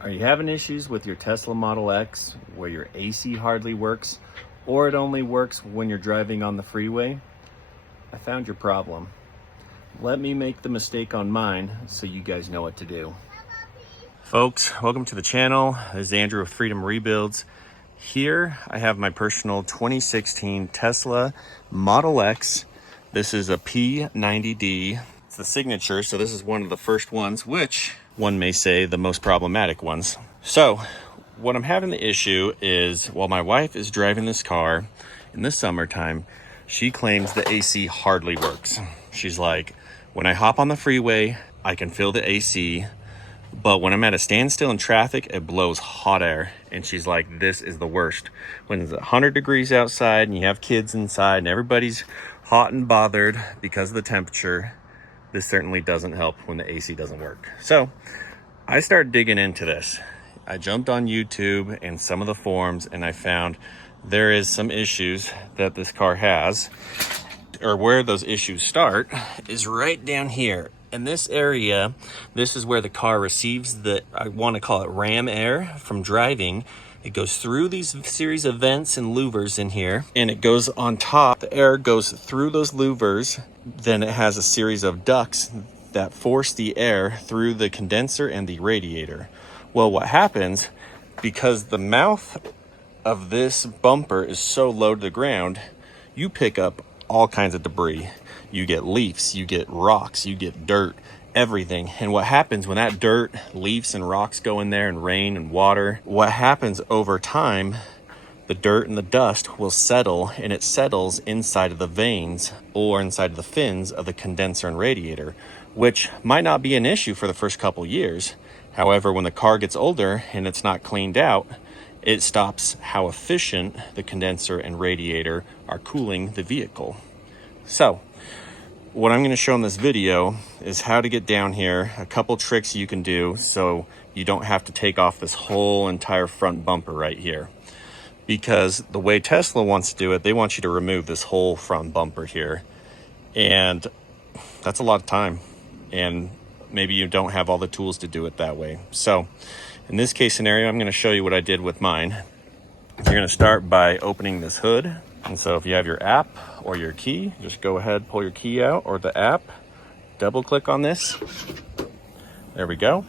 Are you having issues with your Tesla Model X where your AC hardly works, or it only works when you're driving on the freeway? I found your problem. Let me make the mistake on mine so you guys know what to do. Folks, welcome to the channel. This is Andrew with Freedom Rebuilds. Here I have my personal 2016 Tesla Model X. This is a P90D. It's the signature, so this is one of the first ones, which one may say the most problematic ones. So what I'm having the issue is, while my wife is driving this car in the summertime, she claims the AC hardly works. She's like, when I hop on the freeway, I can feel the AC, but when I'm at a standstill in traffic, it blows hot air. And she's like, this is the worst. When it's 100 degrees outside and you have kids inside and everybody's hot and bothered because of the temperature, this certainly doesn't help when the AC doesn't work. So I started digging into this. I jumped on YouTube and some of the forums, and I found there is some issues that this car has, or where those issues start is right down here. In this area, this is where the car receives the, I want to call it ram air from driving. It goes through these series of vents and louvers in here, and it goes on top. The air goes through those louvers. Then it has a series of ducts that force the air through the condenser and the radiator. Well, what happens, because the mouth of this bumper is so low to the ground, you pick up all kinds of debris. You get leaves, you get rocks, you get dirt, everything. And what happens when that dirt, leaves, and rocks go in there, and rain and water, what happens over time, the dirt and the dust will settle, and it settles inside of the vanes or inside of the fins of the condenser and radiator, which might not be an issue for the first couple years. However, when the car gets older and it's not cleaned out, it stops how efficient the condenser and radiator are cooling the vehicle. So what I'm going to show in this video is how to get down here, a couple tricks you can do so you don't have to take off this whole entire front bumper right here. Because the way Tesla wants to do it, they want you to remove this whole front bumper here. And that's a lot of time. And maybe you don't have all the tools to do it that way. So in this case scenario, I'm going to show you what I did with mine. You're going to start by opening this hood. And so if you have your app or your key, just go ahead, pull your key out, or the app, double click on this. There we go.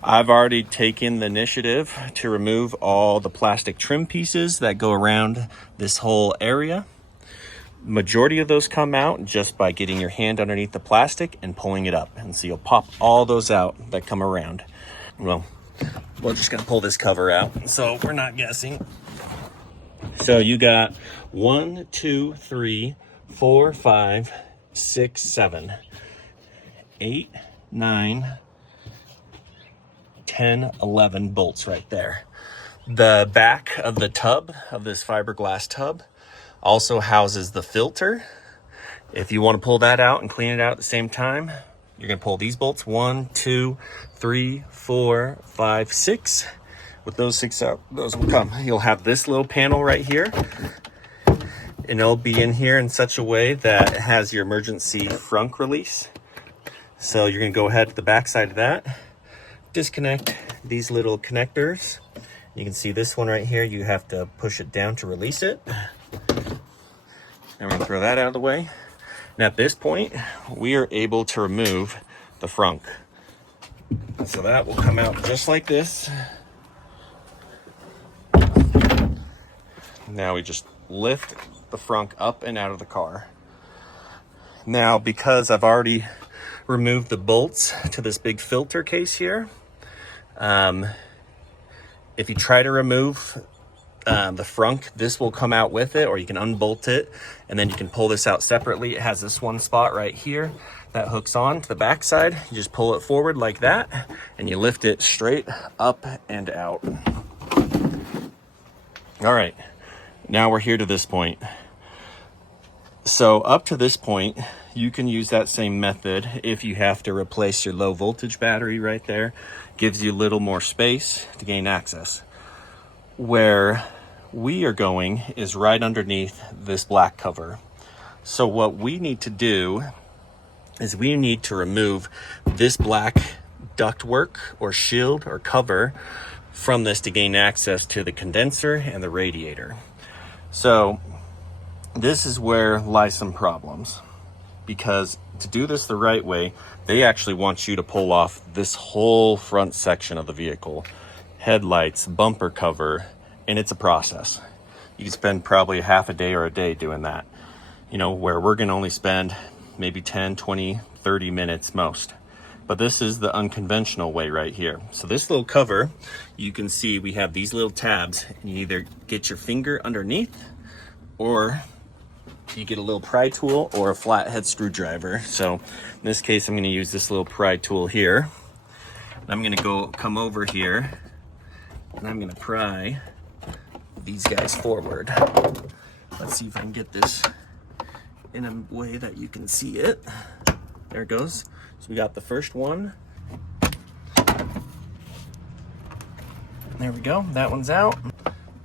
I've already taken the initiative to remove all the plastic trim pieces that go around this whole area. Majority of those come out just by getting your hand underneath the plastic and pulling it up. And so you'll pop all those out that come around. Well, we're just gonna pull this cover out so we're not guessing. So you got 1, 2, 3, 4, 5, 6, 7, 8, 9, 10, 11 bolts right there. The back of the tub, of this fiberglass tub, also houses the filter. If you want to pull that out and clean it out at the same time, you're going to pull these bolts, 1, 2, 3, 4, 5, 6. With those 6 out, those will come. You'll have this little panel right here, and it'll be in here in such a way that it has your emergency frunk release. So you're going to go ahead to the back side of that, disconnect these little connectors. You can see this one right here, you have to push it down to release it. And we're going to throw that out of the way. And at this point, we are able to remove the frunk. So that will come out just like this. Now we just lift the frunk up and out of the car. Now, because I've already removed the bolts to this big filter case here, if you try to remove the frunk, this will come out with it, or you can unbolt it and then you can pull this out separately. It has this one spot right here that hooks on to the back side. You just pull it forward like that and you lift it straight up and out. All right, now we're here to this point. So up to this point, you can use that same method if you have to replace your low voltage battery right there. Gives you a little more space to gain access. Where we are going is right underneath this black cover. So what we need to do is we need to remove this black ductwork or shield or cover from this to gain access to the condenser and the radiator. So this is where lies some problems, because to do this the right way, they actually want you to pull off this whole front section of the vehicle, headlights, bumper cover, and it's a process. You can spend probably half a day or a day doing that, you know, where we're going to only spend maybe 10, 20, 30 minutes most. But this is the unconventional way right here. So this little cover, you can see we have these little tabs, and you either get your finger underneath, or you get a little pry tool or a flathead screwdriver. So in this case, I'm going to use this little pry tool here. I'm going to come over here, and I'm going to pry these guys forward. Let's see if I can get this in a way that you can see it. There it goes. So we got the first one. There we go. That one's out.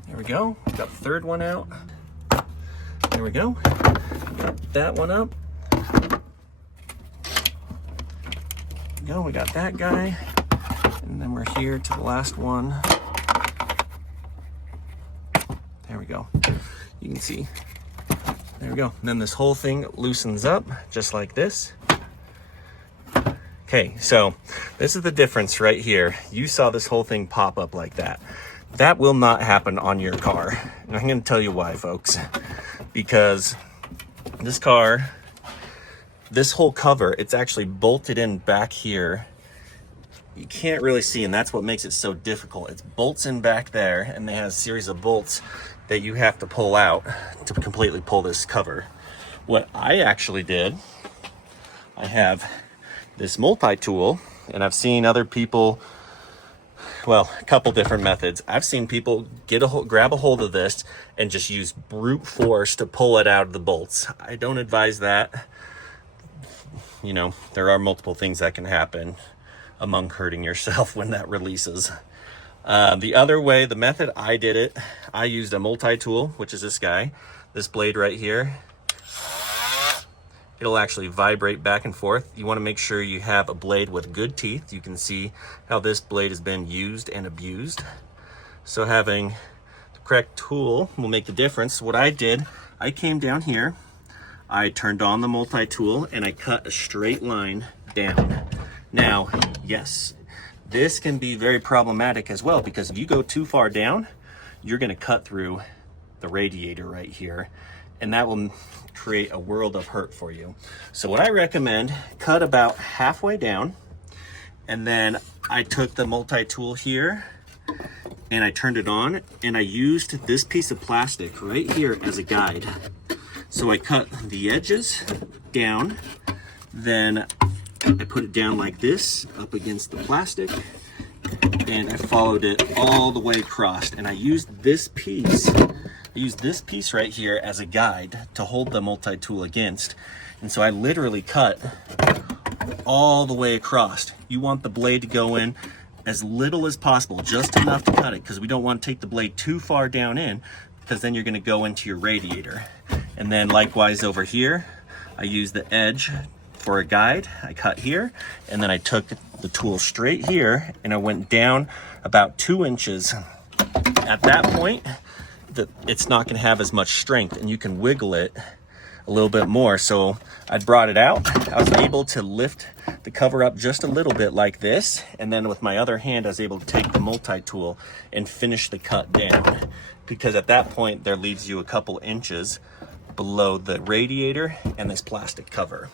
There we go. We got the third one out. There we go. Got that one up. There we go. We got that guy. And then we're here to the last one. There we go. You can see. There we go. And then this whole thing loosens up just like this. Okay, so this is the difference right here. You saw this whole thing pop up like that. That will not happen on your car. And I'm going to tell you why, folks. Because this car, this whole cover, it's actually bolted in back here. You can't really see, and that's what makes it so difficult. It's bolts in back there, and they have a series of bolts that you have to pull out to completely pull this cover. What I actually did, I have this multi-tool, and I've seen other people, well, a couple different methods. I've seen people grab a hold of this and just use brute force to pull it out of the bolts. I don't advise that. You know, there are multiple things that can happen among hurting yourself when that releases. The other way, the method I did it, I used a multi-tool, which is this guy, this blade right here. It'll actually vibrate back and forth. You want to make sure you have a blade with good teeth. You can see how this blade has been used and abused. So having the correct tool will make the difference. What I did, I came down here, I turned on the multi-tool, and I cut a straight line down. Now, yes, this can be very problematic as well, because if you go too far down, you're going to cut through the radiator right here, and that will create a world of hurt for you. So what I recommend, cut about halfway down, and then I took the multi-tool here and I turned it on, and I used this piece of plastic right here as a guide. So I cut the edges down, then I put it down like this up against the plastic, and I followed it all the way across, and I used this piece right here as a guide to hold the multi-tool against. And so I literally cut all the way across. You want the blade to go in as little as possible, just enough to cut it, because we don't want to take the blade too far down in, because then you're going to go into your radiator. And then likewise over here, I used the edge for a guide. I cut here, and then I took the tool straight here, and I went down about 2 inches. At that point, it's not going to have as much strength, and you can wiggle it a little bit more. So I brought it out. I was able to lift the cover up just a little bit like this, and then with my other hand I was able to take the multi-tool and finish the cut down, because at that point there leaves you a couple inches below the radiator and this plastic cover.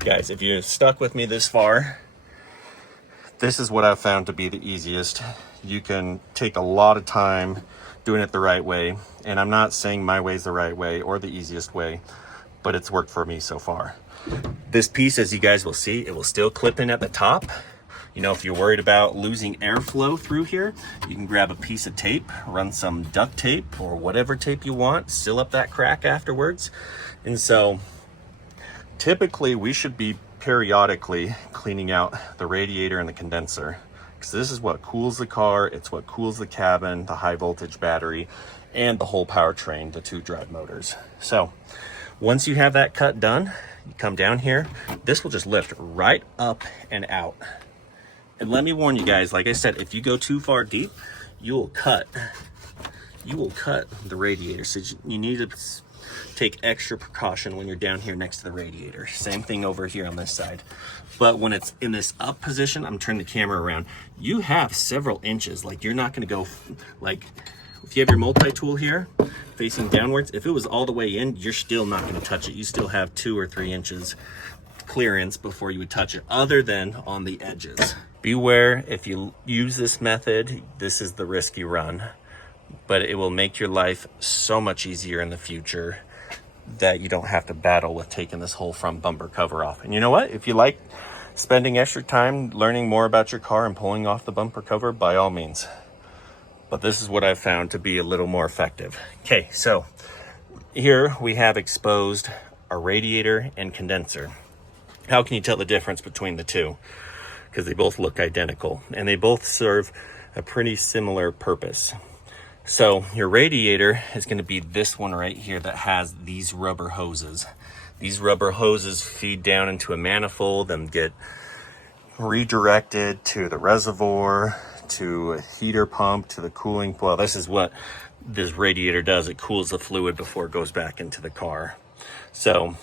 Guys, if you're stuck with me this far, this is what I've found to be the easiest. You can take a lot of time doing it the right way, and I'm not saying my way is the right way or the easiest way, but it's worked for me so far. This piece, as you guys will see, it will still clip in at the top. You know, if you're worried about losing airflow through here, you can grab a piece of tape, run some duct tape or whatever tape you want, seal up that crack afterwards. And so typically we should be periodically cleaning out the radiator and the condenser, because this is what cools the car, it's what cools the cabin, the high voltage battery, and the whole powertrain, the 2 drive motors. So once you have that cut done, you come down here, this will just lift right up and out. And let me warn you guys, like I said, if you go too far deep, you will cut the radiator. So you need to take extra precaution when you're down here next to the radiator. Same thing over here on this side. But when it's in this up position, I'm turning the camera around, you have several inches. Like, you're not gonna go, like, if you have your multi-tool here facing downwards, if it was all the way in, you're still not gonna touch it. You still have 2 or 3 inches clearance before you would touch it, other than on the edges. Beware, if you use this method, this is the risk you run, but it will make your life so much easier in the future that you don't have to battle with taking this whole front bumper cover off. And you know what? If you like spending extra time learning more about your car and pulling off the bumper cover, by all means. But this is what I've found to be a little more effective. Okay, so here we have exposed our radiator and condenser. How can you tell the difference between the two? Because they both look identical and they both serve a pretty similar purpose. So your radiator is going to be this one right here that has these rubber hoses. These rubber hoses feed down into a manifold and get redirected to the reservoir, to a heater pump, to the cooling. Well, this is what this radiator does. It cools the fluid before it goes back into the car. So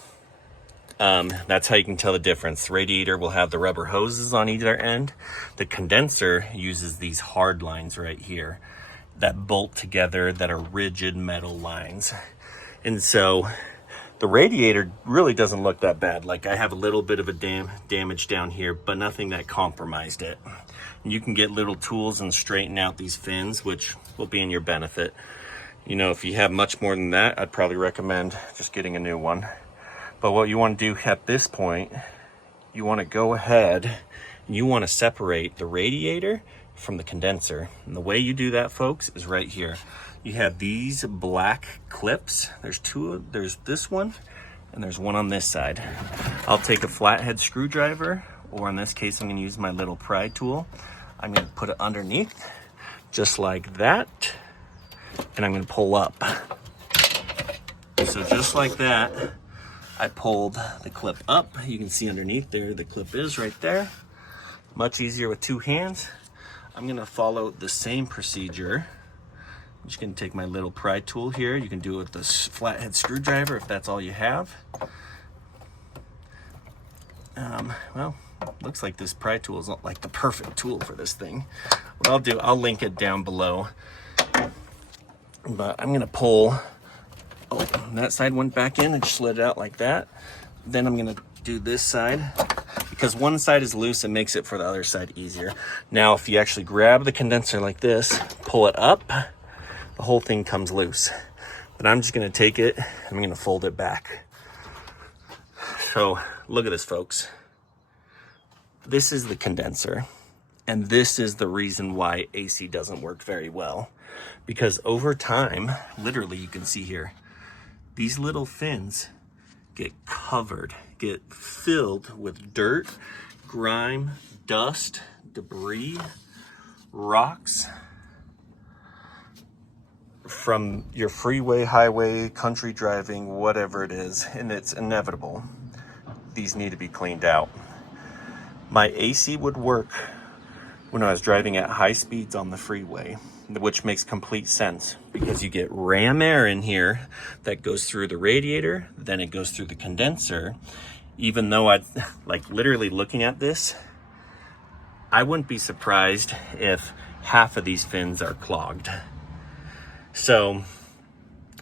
that's how you can tell the difference. The radiator will have the rubber hoses on either end. The condenser uses these hard lines right here that bolt together, that are rigid metal lines. And so the radiator really doesn't look that bad. Like, I have a little bit of a damage down here, but nothing that compromised it. And you can get little tools and straighten out these fins, which will be in your benefit. You know, if you have much more than that, I'd probably recommend just getting a new one. But what you want to do at this point, you want to go ahead and you want to separate the radiator from the condenser. And the way you do that, folks, is right here. You have these black clips. There's this one and there's one on this side. I'll take a flathead screwdriver, or in this case, I'm going to use my little pry tool. I'm going to put it underneath just like that. And I'm going to pull up. So just like that, I pulled the clip up. You can see underneath there, the clip is right there. Much easier with 2 hands. I'm gonna follow the same procedure. I'm just gonna take my little pry tool here. You can do it with this flathead screwdriver if that's all you have. Well, looks like this pry tool is not like the perfect tool for this thing. What I'll do, I'll link it down below. But I'm gonna pull. Oh, that side went back in and slid it out like that. Then I'm gonna do this side. Because one side is loose, it makes it for the other side easier. Now, if you actually grab the condenser like this, pull it up, the whole thing comes loose. But I'm just gonna take it, I'm gonna fold it back. So, look at this, folks. This is the condenser. And this is the reason why AC doesn't work very well. Because over time, literally you can see here, these little fins get covered, get filled with dirt, grime, dust, debris, rocks from your freeway, highway, country driving, whatever it is, and it's inevitable. These need to be cleaned out. My AC would work when I was driving at high speeds on the freeway, which makes complete sense because you get ram air in here that goes through the radiator, then it goes through the condenser. Even though I, like, literally looking at this, I wouldn't be surprised if half of these fins are clogged. So,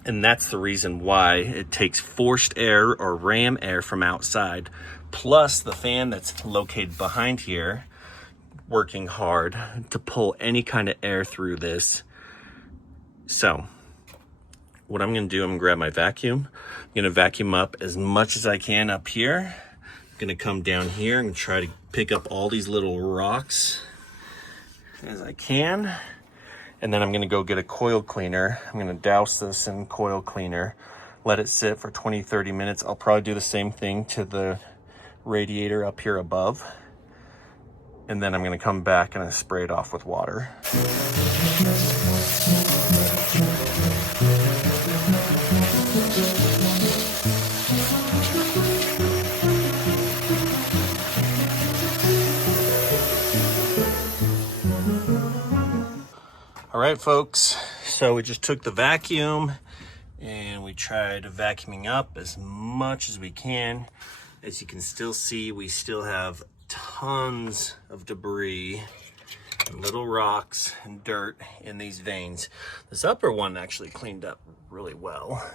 and that's the reason why it takes forced air or ram air from outside, plus the fan that's located behind here working hard to pull any kind of air through this. So what I'm gonna do, I'm gonna grab my vacuum. I'm gonna vacuum up as much as I can up here. I'm gonna come down here and try to pick up all these little rocks as I can. And then I'm gonna go get a coil cleaner. I'm gonna douse this in coil cleaner, let it sit for 20-30 minutes. I'll probably do the same thing to the radiator up here above. And then I'm gonna come back and I spray it off with water. All right, folks, so we just took the vacuum and we tried vacuuming up as much as we can. As you can still see, we still have tons of debris and little rocks and dirt in these veins. This upper one actually cleaned up really well.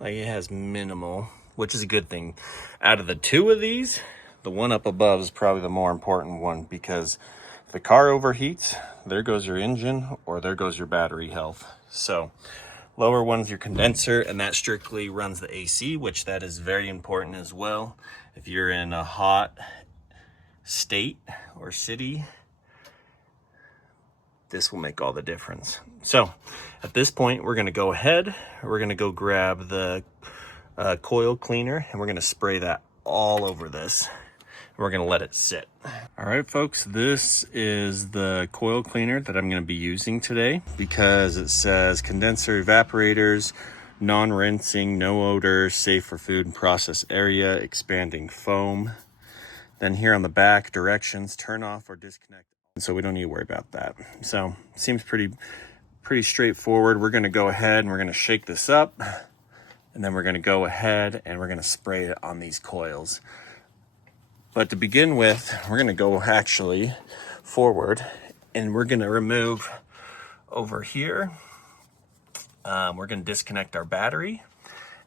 Like, it has minimal, which is a good thing. Out of the two of these, the one up above is probably the more important one, because if the car overheats, there goes your engine or there goes your battery health. So lower one's your condenser, and that strictly runs the AC, which that is very important as well. If you're in a hot state or city, this will make all the difference. So at this point, we're gonna go ahead, we're gonna go grab the coil cleaner, and we're gonna spray that all over this. We're gonna let it sit. All right, folks, this is the coil cleaner that I'm gonna be using today, because it says condenser evaporators, non-rinsing, no odor, safe for food and process area, expanding foam. Then here on the back, directions, turn off or disconnect. So we don't need to worry about that. So seems pretty straightforward. We're gonna go ahead and we're gonna shake this up, and then we're gonna go ahead and we're gonna spray it on these coils. But to begin with, we're gonna go actually forward, and we're gonna remove over here. We're gonna disconnect our battery,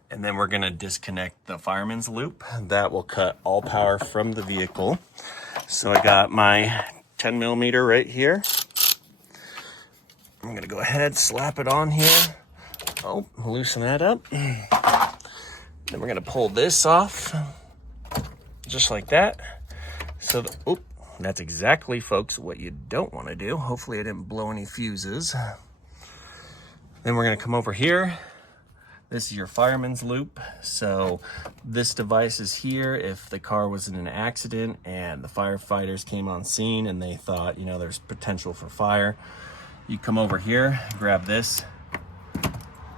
and then we're gonna disconnect the fireman's loop. That will cut all power from the vehicle. So I got my 10 millimeter right here. I'm gonna go ahead, slap it on here. Oh, loosen that up. Then we're gonna pull this off, just like that. So, that's exactly, folks, what you don't wanna do. Hopefully I didn't blow any fuses. Then we're gonna come over here. This is your fireman's loop. So this device is here if the car was in an accident and the firefighters came on scene and they thought, you know, there's potential for fire. You come over here, grab this,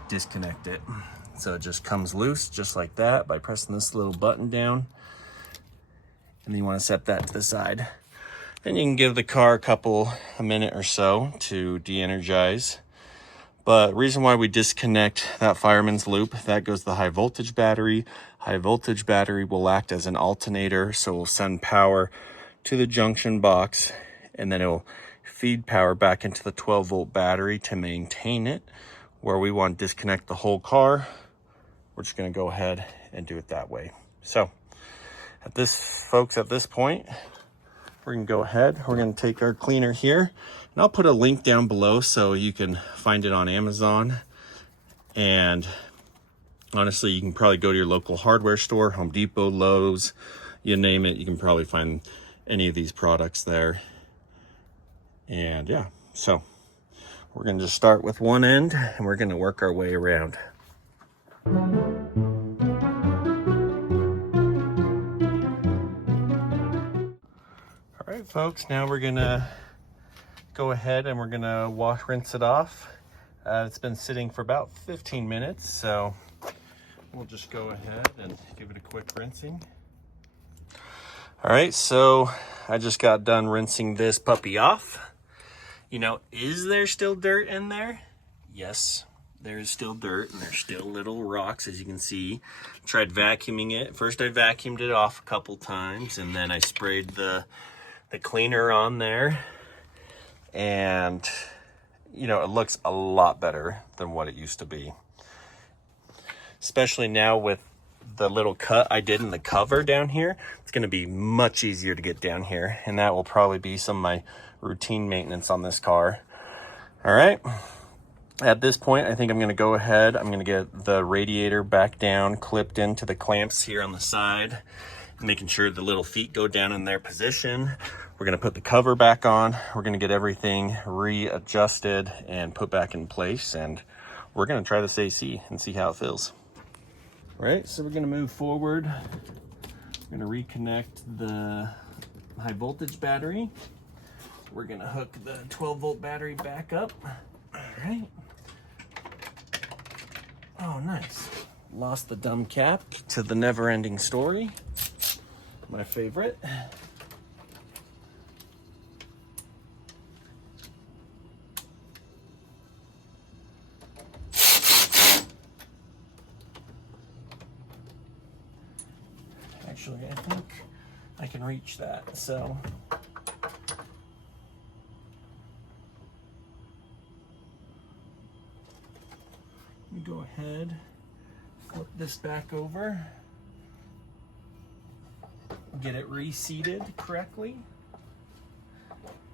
disconnect it. So it just comes loose just like that by pressing this little button down. And then you want to set that to the side. Then you can give the car a minute or so to de-energize. But the reason why we disconnect that fireman's loop, that goes to the high voltage battery. High voltage battery will act as an alternator, so it will send power to the junction box, and then it will feed power back into the 12 volt battery to maintain it. Where we want to disconnect the whole car, we're just going to go ahead and do it that way. So at this point, we're going to go ahead, we're going to take our cleaner here, and I'll put a link down below so you can find it on Amazon. And honestly, you can probably go to your local hardware store, Home Depot, Lowe's, you name it, you can probably find any of these products there. And yeah, so we're going to just start with one end and we're going to work our way around. All right, folks, now we're going to go ahead and we're going to rinse it off. It's been sitting for about 15 minutes, so we'll just go ahead and give it a quick rinsing. All right, so I just got done rinsing this puppy off. You know, is there still dirt in there? Yes, there's still dirt and there's still little rocks, as you can see. Tried vacuuming it. First I vacuumed it off a couple times, and then I sprayed the cleaner on there. And, you know, it looks a lot better than what it used to be. Especially now with the little cut I did in the cover down here, it's going to be much easier to get down here. And that will probably be some of my routine maintenance on this car. All right. At this point, I think I'm going to go ahead. I'm going to get the radiator back down, clipped into the clamps here on the side, making sure the little feet go down in their position. We're going to put the cover back on. We're going to get everything readjusted and put back in place. And we're going to try this AC and see how it feels. All right, so we're going to move forward. We're going to reconnect the high voltage battery. We're going to hook the 12 volt battery back up. All right. Oh, nice. Lost the dumb cap to the never ending story. My favorite. Actually, I think I can reach that, so. Let me go ahead, flip this back over, get it reseated correctly.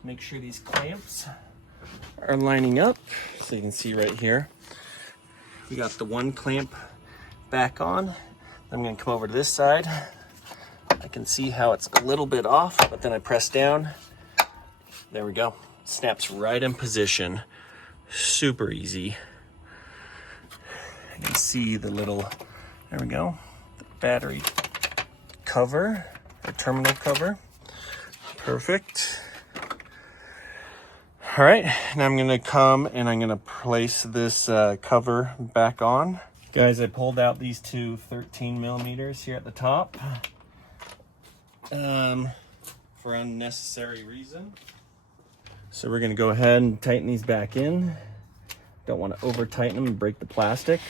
Make sure these clamps are lining up, so you can see right here. We got the one clamp back on. I'm gonna come over to this side. I can see how it's a little bit off, but then I press down. There we go. Snaps right in position. Super easy. You can see the little, there we go, the battery cover, or terminal cover. Perfect. All right, now I'm gonna come and I'm gonna place this cover back on. Guys, I pulled out these two 13 millimeters here at the top for unnecessary reason. So we're gonna go ahead and tighten these back in. Don't want to over tighten them and break the plastic.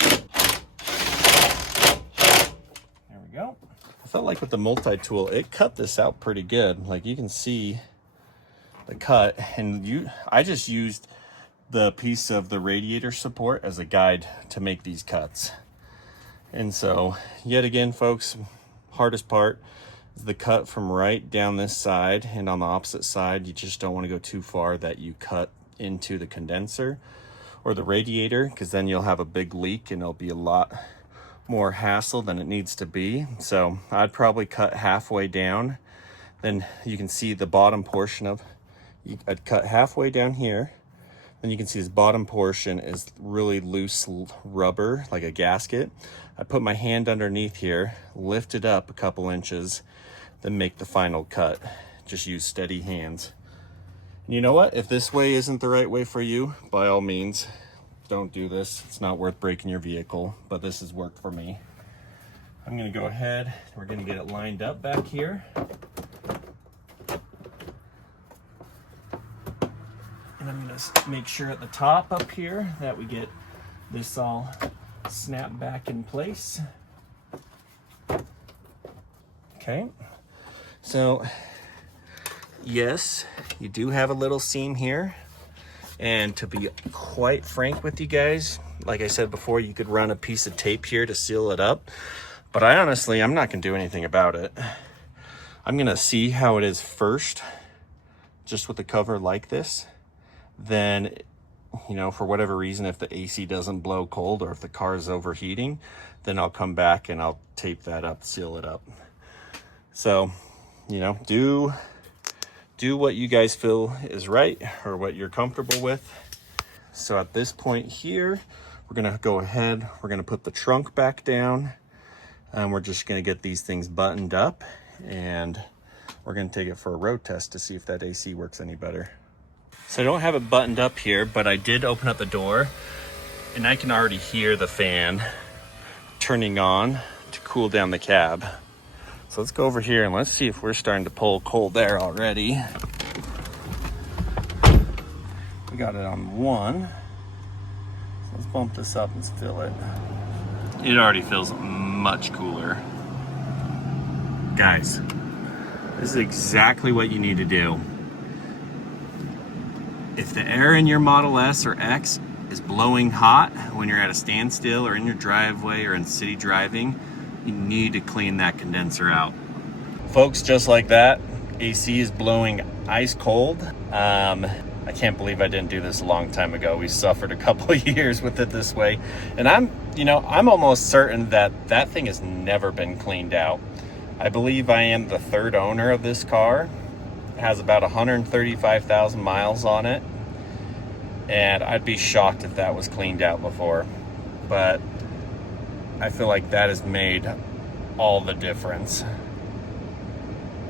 There we go. I felt like with the multi-tool, it cut this out pretty good. Like you can see the cut, and I just used the piece of the radiator support as a guide to make these cuts. And so, yet again, folks, hardest part is the cut from right down this side, and on the opposite side, you just don't want to go too far that you cut into the condenser or the radiator, because then you'll have a big leak and it'll be a lot more hassle than it needs to be. So I'd probably cut halfway down. Then you can see the bottom portion of, I'd cut halfway down here. Then you can see this bottom portion is really loose rubber, like a gasket. I put my hand underneath here, lift it up a couple inches, then make the final cut. Just use steady hands. You know what? If this way isn't the right way for you, by all means, don't do this. It's not worth breaking your vehicle, but this has worked for me. I'm gonna go ahead, we're gonna get it lined up back here. And I'm gonna make sure at the top up here that we get this all snapped back in place. Okay, so yes, you do have a little seam here, and to be quite frank with you guys, like I said before, you could run a piece of tape here to seal it up, but I'm not gonna do anything about it. I'm gonna see how it is first, just with the cover like this. Then, you know, for whatever reason, if the AC doesn't blow cold or if the car is overheating, then I'll come back and I'll tape that up, seal it up. So, you know, do what you guys feel is right or what you're comfortable with. So at this point here, we're gonna go ahead, we're gonna put the trunk back down, and we're just gonna get these things buttoned up, and we're gonna take it for a road test to see if that AC works any better. So I don't have it buttoned up here, but I did open up the door, and I can already hear the fan turning on to cool down the cab. So let's go over here and let's see if we're starting to pull cold air already. We got it on 1. So let's bump this up and fill it. It already feels much cooler. Guys, this is exactly what you need to do. If the air in your Model S or X is blowing hot when you're at a standstill or in your driveway or in city driving, you need to clean that condenser out. Folks, just like that, AC is blowing ice cold. I can't believe I didn't do this a long time ago. We suffered a couple of years with it this way. And I'm almost certain that that thing has never been cleaned out. I believe I am the 3rd owner of this car. It has about 135,000 miles on it. And I'd be shocked if that was cleaned out before. But I feel like that has made all the difference.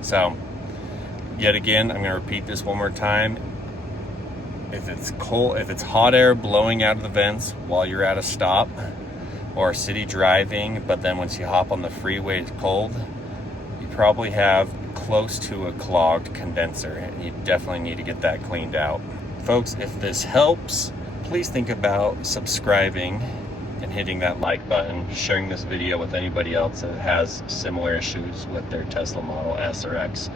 So, yet again, I'm gonna repeat this one more time. If it's cold, if it's hot air blowing out of the vents while you're at a stop or city driving, but then once you hop on the freeway, it's cold, you probably have close to a clogged condenser, and you definitely need to get that cleaned out. Folks, if this helps, please think about subscribing and hitting that like button, sharing this video with anybody else that has similar issues with their Tesla Model S or X.